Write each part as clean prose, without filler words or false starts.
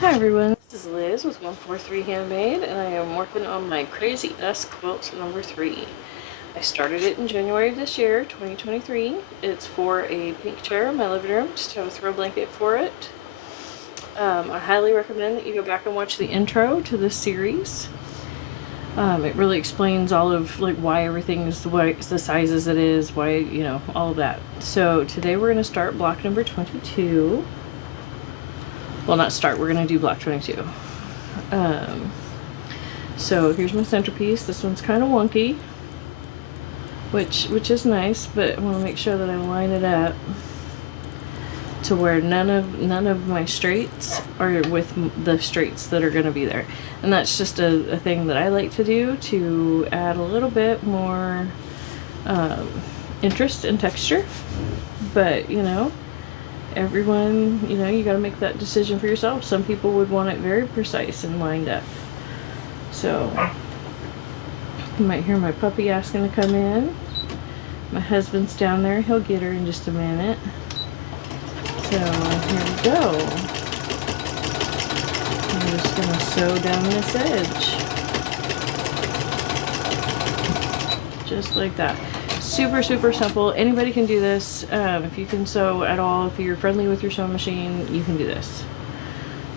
Hi everyone, this is Liz with 143 Handmade, and I am working on my Crazy Quilt number 3. I started it in January of this year, 2023. It's for a pink chair in my living room, just to have a throw blanket for it. I highly recommend that you go back and watch the intro to this series. It really explains all of why everything is the sizes it is, why, all of that. So today we're going to start block number 22. Well, not start, we're going to do block 22. So here's my centerpiece. This one's kind of wonky, which is nice, but I want to make sure that I line it up to where none of my straights are with the straights that are going to be there. And that's just a thing that I like to do to add a little bit more interest and texture. But, everyone, you got to make that decision for yourself. Some people would want it very precise and lined up. So, you might hear my puppy asking to come in. My husband's down there. He'll get her in just a minute. So, here we go. I'm just going to sew down this edge. Just like that. Super, super simple. Anybody can do this. If you can sew at all, if you're friendly with your sewing machine, you can do this.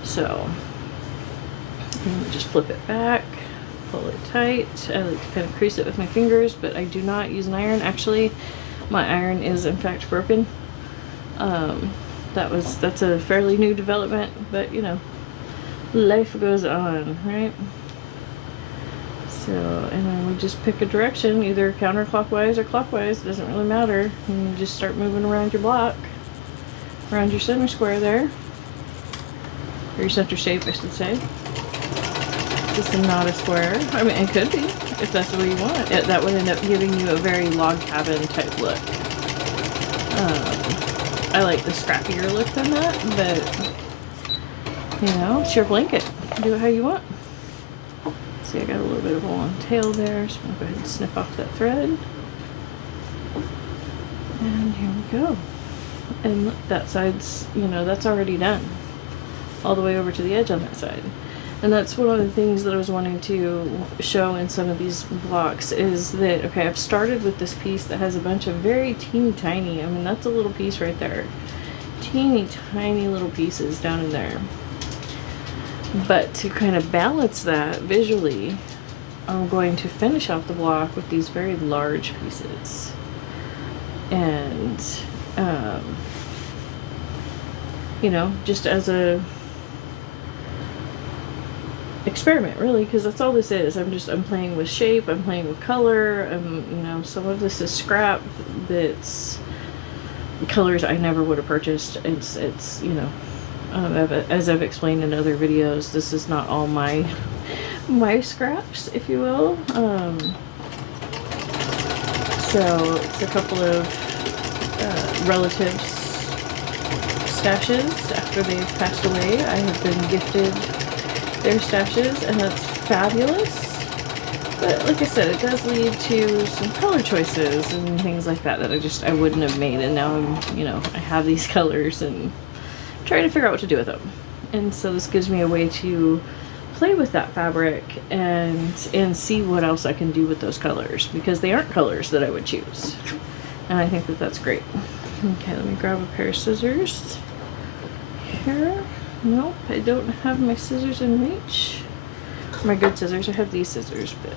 So, just flip it back, pull it tight. I like to kind of crease it with my fingers, but I do not use an iron. Actually, my iron is in fact broken. That's a fairly new development, but life goes on, right? So, and then we just pick a direction, either counterclockwise or clockwise, it doesn't really matter. And you just start moving around your block, around your center square there, or your center shape, I should say. This is not a square. I mean, it could be, if that's the way you want it. That would end up giving you a very log cabin type look. I like the scrappier look than that, but, it's your blanket. Do it how you want. See, I got a little bit of a long tail there, so I'm going to go ahead and snip off that thread. And here we go. And look, that side's, that's already done. All the way over to the edge on that side. And that's one of the things that I was wanting to show in some of these blocks is that, okay, I've started with this piece that has a bunch of very teeny tiny, I mean, that's a little piece right there. Teeny tiny little pieces down in there. But to kind of balance that visually, I'm going to finish off the block with these very large pieces. And, just as a experiment, really, because that's all this is. I'm playing with shape, I'm playing with color, some of this is scrap that's colors I never would have purchased. It's as I've explained in other videos, this is not all my scraps, if you will. So it's a couple of relatives' stashes after they've passed away. I have been gifted their stashes, and that's fabulous. But like I said, it does lead to some color choices and things like that I wouldn't have made. And now I have these colors and trying to figure out what to do with them. And so this gives me a way to play with that fabric and see what else I can do with those colors, because they aren't colors that I would choose. And I think that that's great. Okay, let me grab a pair of scissors here. Nope, I don't have my scissors in reach. My good scissors. I have these scissors, but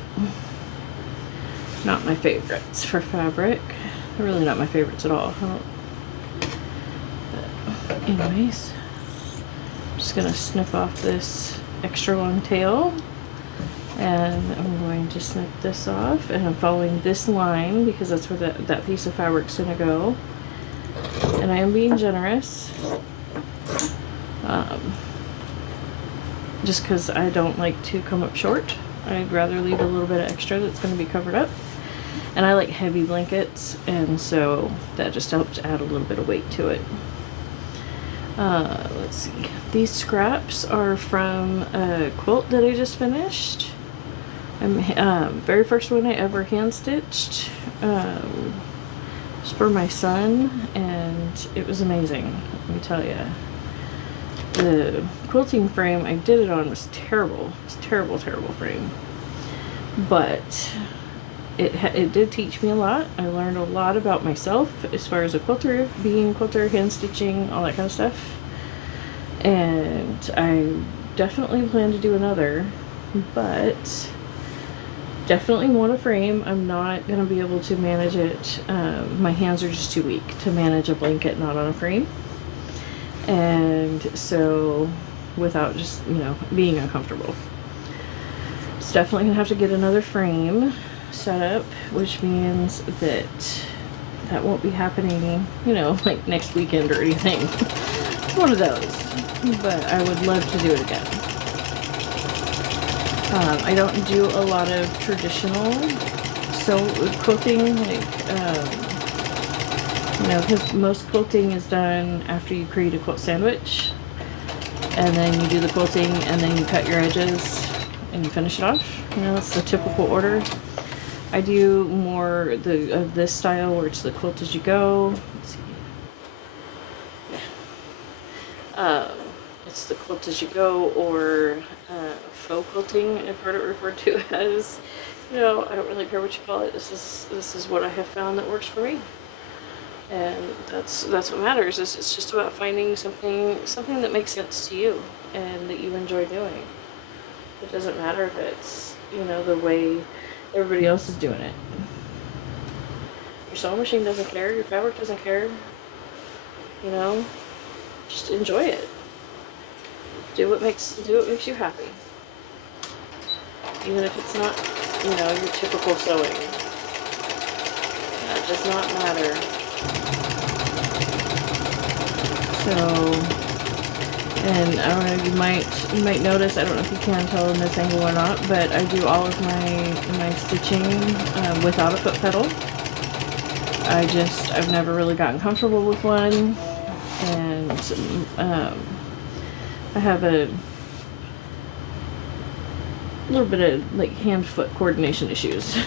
not my favorites for fabric. They're really not my favorites at all. Anyways, I'm just going to snip off this extra long tail, and I'm going to snip this off, and I'm following this line because that's where that piece of fabric's going to go. And I am being generous, just because I don't like to come up short. I'd rather leave a little bit of extra that's going to be covered up. And I like heavy blankets, and so that just helps add a little bit of weight to it. Let's see. These scraps are from a quilt that I just finished. Very first one I ever hand stitched. It's for my son, and it was amazing, let me tell you. The quilting frame I did it on was terrible. It was terrible, terrible frame. But it did teach me a lot. I learned a lot about myself as far as a quilter, being a quilter, hand stitching, all that kind of stuff. And I definitely plan to do another, but definitely want a frame. I'm not going to be able to manage it. My hands are just too weak to manage a blanket not on a frame. And so without just, you know, being uncomfortable. It's definitely going to have to get another frame set up, which means that won't be happening, you know, like next weekend or anything. It's one of those. But I would love to do it again. I don't do a lot of traditional quilting, like, you know, because most quilting is done after you create a quilt sandwich, and then you do the quilting, and then you cut your edges, and you finish it off. You know, that's the typical order. I do more of this style where it's the quilt as you go. Let's see. It's the quilt as you go, or faux quilting, I've heard it referred to as. You know, I don't really care what you call it. This is what I have found that works for me, and that's what matters. It's just about finding something that makes sense to you and that you enjoy doing. It doesn't matter if it's, you know, the way everybody else is doing it. Your sewing machine doesn't care. Your fabric doesn't care. You know, just enjoy it. Do what makes you happy. Even if it's not, you know, your typical sewing. That does not matter. So, and I don't know, you might notice, I don't know if you can tell in this angle or not, but I do all of my stitching without a foot pedal. I've never really gotten comfortable with one, and I have a little bit of like hand-foot coordination issues.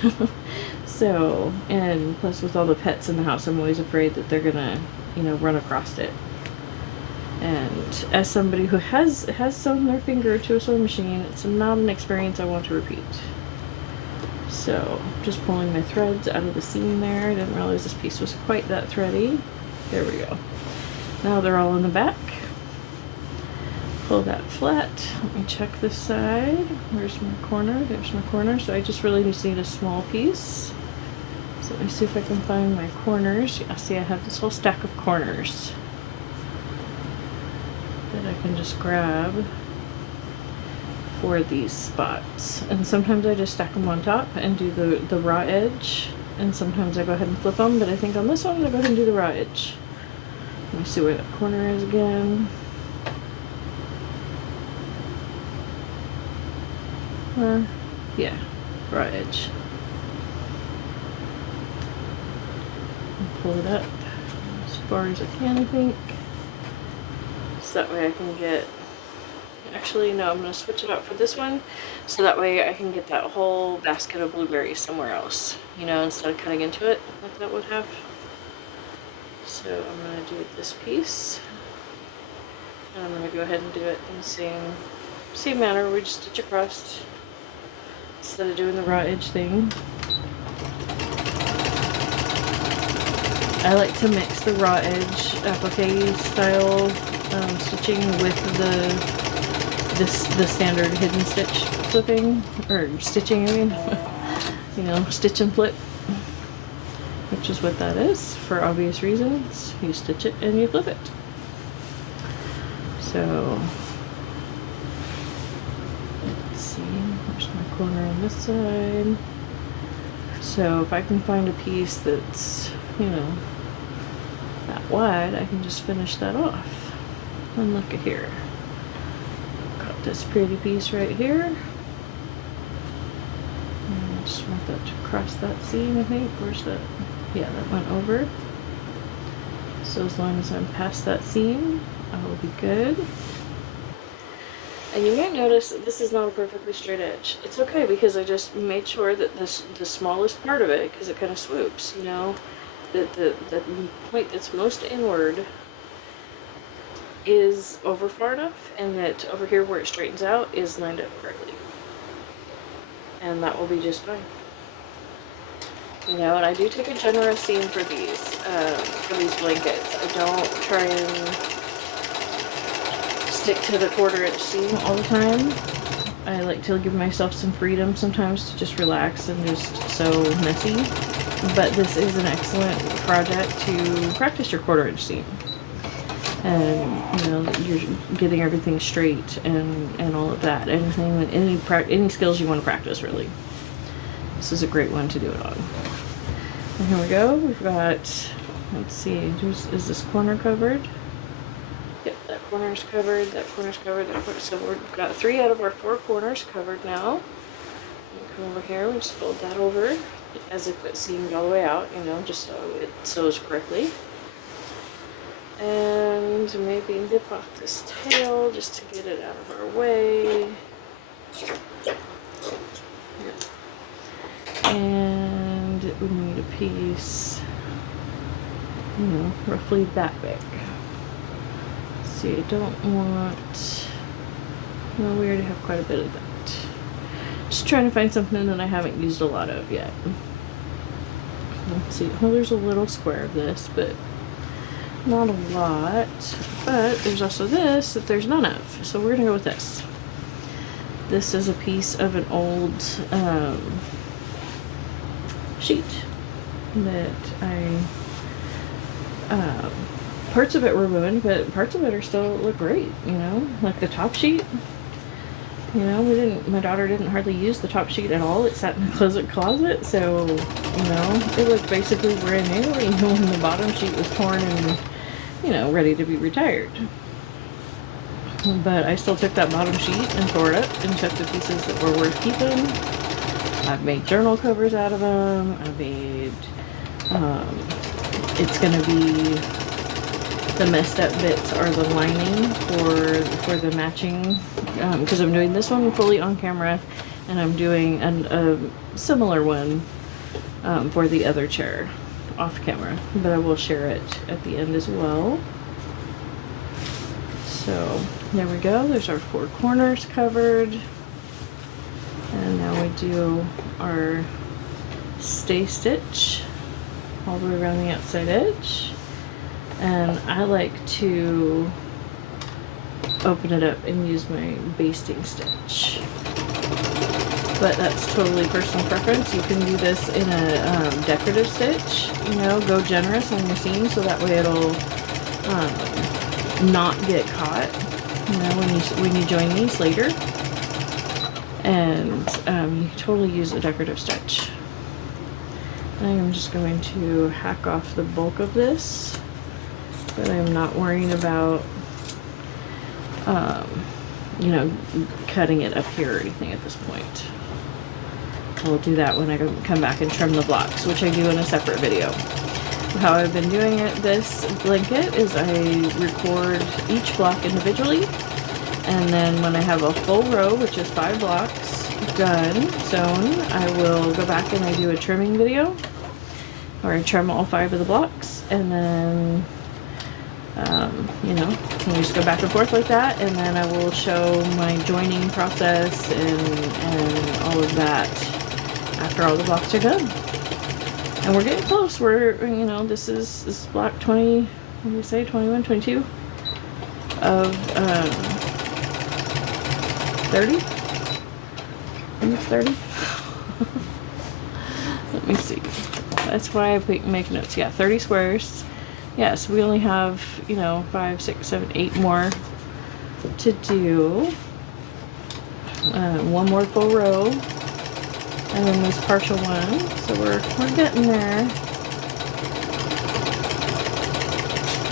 So, and plus with all the pets in the house, I'm always afraid that they're gonna, you know, run across it. And as somebody who has sewn their finger to a sewing machine, it's not an experience I want to repeat. So, just pulling my threads out of the seam there. I didn't realize this piece was quite that thready. There we go. Now they're all in the back. Pull that flat. Let me check this side. Where's my corner? There's my corner. So I just really just need a small piece. So let me see if I can find my corners. Yeah, see I have this whole stack of corners that I can just grab for these spots. And sometimes I just stack them on top and do the raw edge. And sometimes I go ahead and flip them, but I think on this one I'll go ahead and do the raw edge. Let me see where that corner is again. Yeah, raw edge. Pull it up as far as I can, I think. So that way I can get, actually no, I'm going to switch it out for this one, so that way I can get that whole basket of blueberries somewhere else, you know, instead of cutting into it like that would have. So I'm going to do this piece, and I'm going to go ahead and do it in the same manner. We just stitch across instead of doing the raw edge thing. I like to mix the raw edge applique style stitching with the standard hidden stitch flipping, or stitching, I mean. You know, stitch and flip, which is what that is for obvious reasons. You stitch it and you flip it. So let's see, where's my corner on this side? So if I can find a piece that's, you know, that wide, I can just finish that off. And look at here. Got this pretty piece right here. And I just want that to cross that seam, I think. Where's that? Yeah, that went over. So as long as I'm past that seam, I will be good. And you might notice that this is not a perfectly straight edge. It's okay, because I just made sure that the smallest part of it, because it kind of swoops, you know, the point that's most inward is over far enough, and that over here where it straightens out is lined up correctly. And that will be just fine. You know, and I do take a generous seam for these blankets. I don't try and stick to the 1/4 inch seam all the time. I like to give myself some freedom sometimes to just relax and just sew messy. But this is an excellent project to practice your 1/4 inch seam. And you know, you're getting everything straight and all of that. Any skills you want to practice, really. This is a great one to do it on. And here we go. We've got, let's see, is this corner covered? Yep, that corner's covered, that corner's covered, that corner's covered. We've got 3 out of our 4 corners covered now. Come over here, we just fold that over as if it seamed all the way out, you know, just so it sews correctly. And maybe nip off this tail just to get it out of our way. And we need a piece, you know, roughly that big. See, I don't want, well, we already have quite a bit of that. Just trying to find something that I haven't used a lot of yet. Let's see, well, there's a little square of this, but not a lot. But there's also this that there's none of, so we're gonna go with this. This is a piece of an old sheet that parts of it were ruined, but parts of it are still look great, you know, like the top sheet. You know, my daughter didn't hardly use the top sheet at all. It sat in the closet, so, you know, it looked basically brand new, even when the bottom sheet was torn and, you know, ready to be retired. But I still took that bottom sheet and tore it up and took the pieces that were worth keeping. I've made journal covers out of them. I've made, it's gonna be, the messed up bits are the lining for the matching, because I'm doing this one fully on camera, and I'm doing a similar one for the other chair off camera, but I will share it at the end as well. So there we go, there's our 4 corners covered. And now we do our stay stitch all the way around the outside edge. And I like to open it up and use my basting stitch. But that's totally personal preference. You can do this in a decorative stitch. You know, go generous on your seam so that way it'll not get caught, you know, when you join these later. And you can totally use a decorative stitch. I am just going to hack off the bulk of this, but I'm not worrying about, you know, cutting it up here or anything at this point. I'll do that when I come back and trim the blocks, which I do in a separate video. How I've been doing it, this blanket, is I record each block individually, and then when I have a full row, which is 5 blocks done, sewn, I will go back and I do a trimming video, or I trim all 5 of the blocks, and then, you know, we just go back and forth like that, and then I will show my joining process and all of that after all the blocks are done. And we're getting close. We're, you know, this is block 20, what do you say, 21, 22 of 30? I think it's 30. Let me see. That's why I make notes. Yeah, 30 squares. Yeah, so we only have, you know, 5, 6, 7, 8 more to do. 1 more full row, and then this partial one. So we're getting there.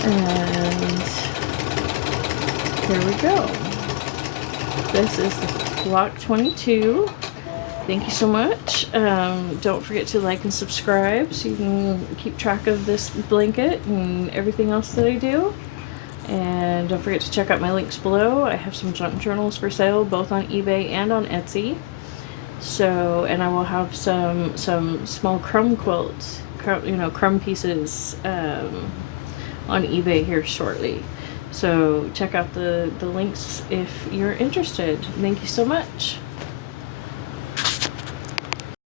And here we go. This is the block 22. Thank you so much. Don't forget to like and subscribe so you can keep track of this blanket and everything else that I do. And don't forget to check out my links below. I have some junk journals for sale, both on eBay and on Etsy. So, and I will have some small crumb quilts, crumb pieces on eBay here shortly. So check out the links if you're interested. Thank you so much.